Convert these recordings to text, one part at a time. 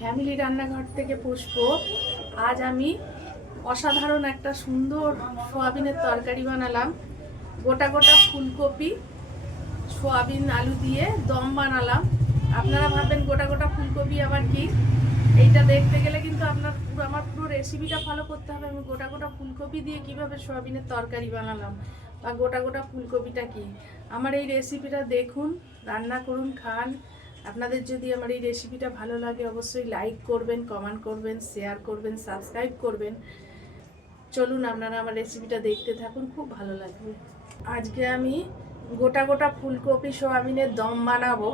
Family রান্নাঘর থেকে পুষ্প আজ আমি অসাধারণ একটা সুন্দর সোয়াবিনের তরকারি বানালাম। গোটা গোটা ফুলকপি, সোয়াবিন, আলু দিয়ে দম বানালাম। আপনারা ভাববেন গোটা গোটা ফুলকপি আবার কি? এইটা দেখতে গেলে কিন্তু আপনার পুরো আমার পুরো রেসিপিটা ফলো করতে হবে। আমি গোটা গোটা ফুলকপি দিয়ে কীভাবে সোয়াবিনের তরকারি বানালাম বা গোটা গোটা ফুলকপিটা কি? আমার এই রেসিপিটা দেখুন, রান্না করুন, খান। আপনাদের যদি আমার এই রেসিপিটা ভালো লাগে, অবশ্যই লাইক করবেন কমেন্ট করবেন শেয়ার করবেন সাবস্ক্রাইব করবেন। চলুন আপনারা আমার রেসিপিটা দেখতে থাকুন, খুব ভালো লাগবে। আজকে আমি গোটা গোটা ফুলকপি সোয়াবিনের দম বানাবো।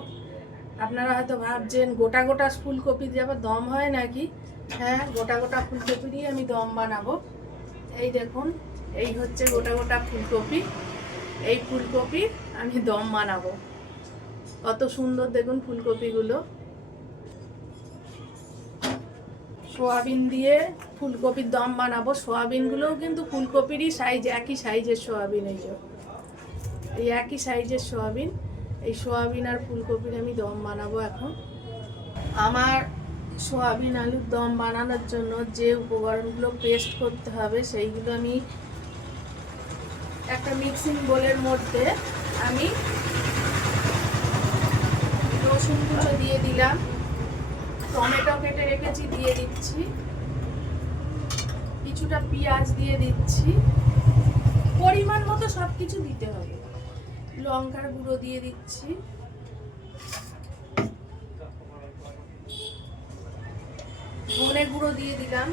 আপনারা হয়তো ভাবছেন, গোটা গোটা ফুলকপি দিয়ে আবার দম হয় নাকি? হ্যাঁ গোটা গোটা ফুলকপি দিয়ে আমি দম বানাবো। এই দেখুন, এই হচ্ছে গোটা গোটা ফুলকপি। এই ফুলকপি আমি দম বানাবো। কত সুন্দর দেখুন ফুলকপিগুলো। সোয়াবিন দিয়ে ফুলকপির দম বানাবো। সোয়াবিনগুলোও কিন্তু ফুলকপিরই সাইজ একই সাইজের সোয়াবিন এই যে। এই একই সাইজের সোয়াবিন। এই সোয়াবিন আর ফুলকপির আমি দম বানাবো এখন। আমার সোয়াবিন আলুর দম বানানোর জন্য যে উপকরণগুলো পেস্ট করতে হবে, সেইগুলো আমি একটা মিক্সিং বোলের মধ্যে আমি রসুন কুচো দিয়ে দিলাম। টমেটো কেটে রেখেছি, দিয়ে দিচ্ছি। কিছুটা পেঁয়াজ দিয়ে দিচ্ছি। পরিমাণ মতো সব কিছু দিতে হবে। লঙ্কার গুঁড়ো দিয়ে দিচ্ছি। ধনে গুঁড়ো দিয়ে দিলাম।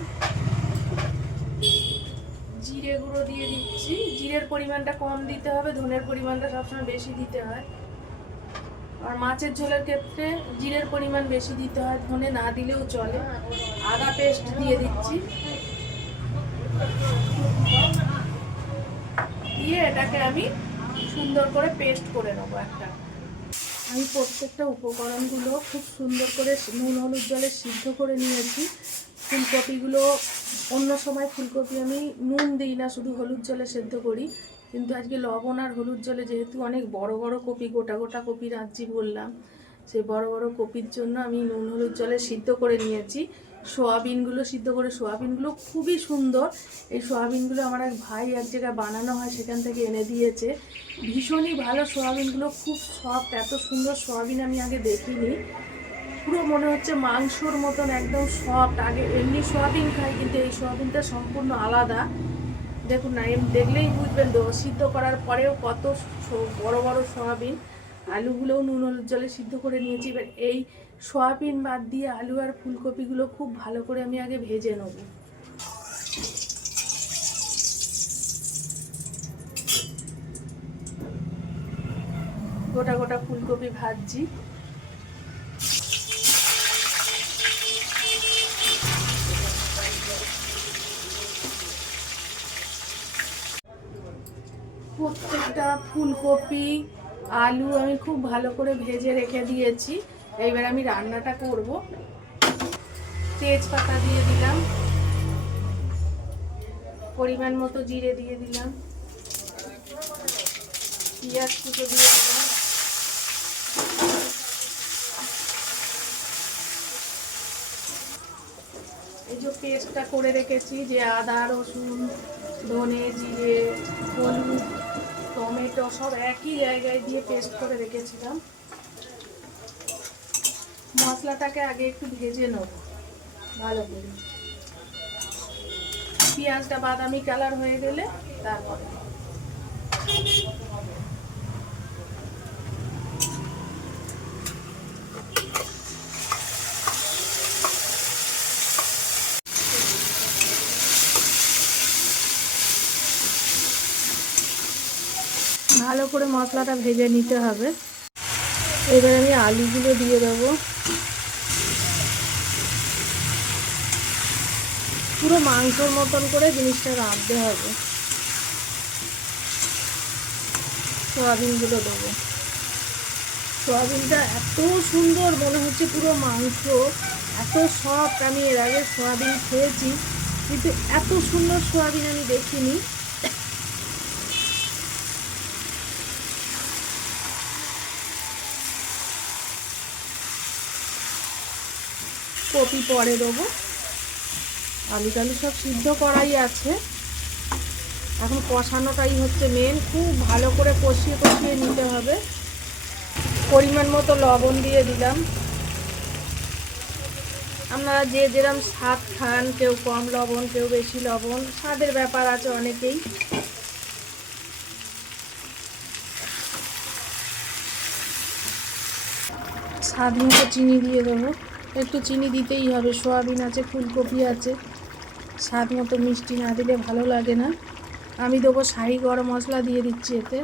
জিরে গুঁড়ো দিয়ে দিচ্ছি। জিরের পরিমাণটা কম দিতে হবে, ধনের পরিমাণটা সবসময় বেশি দিতে হয়। আর মাছের ঝোলের ক্ষেত্রে জিরের পরিমাণ বেশি দিতে হয়, ধনে না দিলেও চলে। আদা পেস্ট দিয়ে দিচ্ছি। দিয়ে এটাকে আমি সুন্দর করে পেস্ট করে নেব একটা। আমি প্রত্যেকটা উপকরণগুলো খুব সুন্দর করে নুন, হলুদ জলে সিদ্ধ করে নিয়েছি। ফুলকপিগুলো অন্য সময় ফুলকপি আমি নুন দিই না, শুধু হলুদ জলে সেদ্ধ করি। কিন্তু আজকে লবণ আর হলুদ জলে যেহেতু অনেক বড় বড় কপি, গোটা গোটা কপি রাঁধছি বললাম, সেই বড় বড় কপির জন্য আমি নুন হলুদ জলে সিদ্ধ করে নিয়েছি। সোয়াবিনগুলো সিদ্ধ করে, সোয়াবিনগুলো খুবই সুন্দর। এই সোয়াবিনগুলো আমার এক ভাই এক জায়গায় বানানো হয়, সেখান থেকে এনে দিয়েছে। ভীষণই ভালো সোয়াবিনগুলো, খুব সফট এত সুন্দর সোয়াবিন আমি আগে দেখিনি। পুরো মনে হচ্ছে মাংসর মতন একদম সফট আগে এমনি সোয়াবিন খাই, কিন্তু এই সোয়াবিনটা সম্পূর্ণ আলাদা। দেখুন না, এম, দেখলেই বুঝবেন সিদ্ধ করার পরেও কত বড় বড় সোয়াবিন, আলুগুলোও নুন হলুদ জলে সিদ্ধ করে নিয়েছি। এবার এই সোয়াবিন বাদ দিয়ে আলু আর ফুলকপিগুলো খুব ভালো করে আমি আগে ভেজে নেব। গোটা গোটা ফুলকপি ভাজছি। প্রত্যেকটা ফুলকপি, আলু আমি খুব ভালো করে ভেজে রেখে দিয়েছি। এইবার আমি রান্নাটা করব। তেজপাতা দিয়ে দিলাম। পরিমাণ মতো জিরে দিয়ে দিলাম। পেঁয়াজ কুচো দিয়ে দিলাম। এই যে পেস্টটা করে রেখেছি, যে আদা, রসুন, ধনে, জিরে, হলুদ টমেটো সব একই জায়গায় দিয়ে পেস্ট করে রেখেছিলাম। মশলাটাকে আগে একটু ভেজে নেব, ভালো করে। পেঁয়াজটা বাদামি কালার হয়ে গেলে তারপরে ভালো করে মশলাটা ভেজে নিতে হবে। এবার আমি আলুগুলো দিয়ে দেবো। পুরো মাংসর মতন করে জিনিসটা রাঁধতে হবে। সোয়াবিনগুলো দেবো। সোয়াবিনটা এত সুন্দর মনে হচ্ছে পুরো মাংস। এত সফট। আমি এর আগে সোয়াবিন খেয়েছি, কিন্তু এত সুন্দর সোয়াবিন আমি দেখিনি। কপি পরে দেবো। আলু টালু সব সিদ্ধ করাই আছে। এখন কষানোটাই হচ্ছে মেন খুব ভালো করে কষিয়ে কষিয়ে নিতে হবে। পরিমাণ মতো লবণ দিয়ে দিলাম। আপনারা যে যেরম স্বাদ খান, কেউ কম লবণ, কেউ বেশি লবণ, স্বাদের ব্যাপার আছে অনেকেই। স্বাদ মতো চিনি দিয়ে দেবো। একটু চিনি দিতেই হবে। সোয়াবিন আছে, ফুলকপি আছে। স্বাদ মতো মিষ্টি না দিলে ভালো লাগে না। আমি দেবো শাড়ি গরম মশলা দিয়ে দিচ্ছি এতে।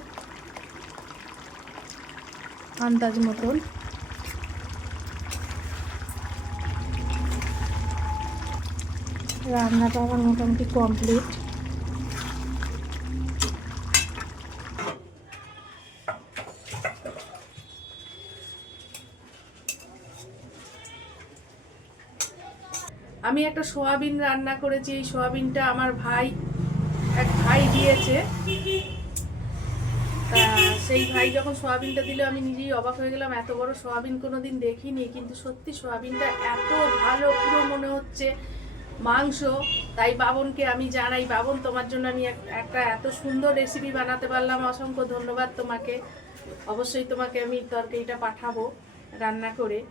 আন্দাজ মতন। রান্নাটা আমার মোটামুটি কমপ্লিট আমি একটা সোয়াবিন রান্না করেছি, এই সোয়াবিনটা আমার ভাই, এক ভাই দিয়েছে। তা সেই ভাই যখন সোয়াবিনটা দিল, আমি নিজেই অবাক হয়ে গেলাম, এত বড় সোয়াবিন কোনো দিন দেখিনি, কিন্তু সত্যি সোয়াবিনটা এত ভালো, পুরো মনে হচ্ছে মাংস। তাই বাবনকে আমি জানাই, বাবন, তোমার জন্য আমি এক- একটা এত সুন্দর রেসিপি বানাতে পারলাম, অসংখ্য ধন্যবাদ তোমাকে। অবশ্যই তোমাকে আমি তরকারিটা পাঠাবো রান্না করে।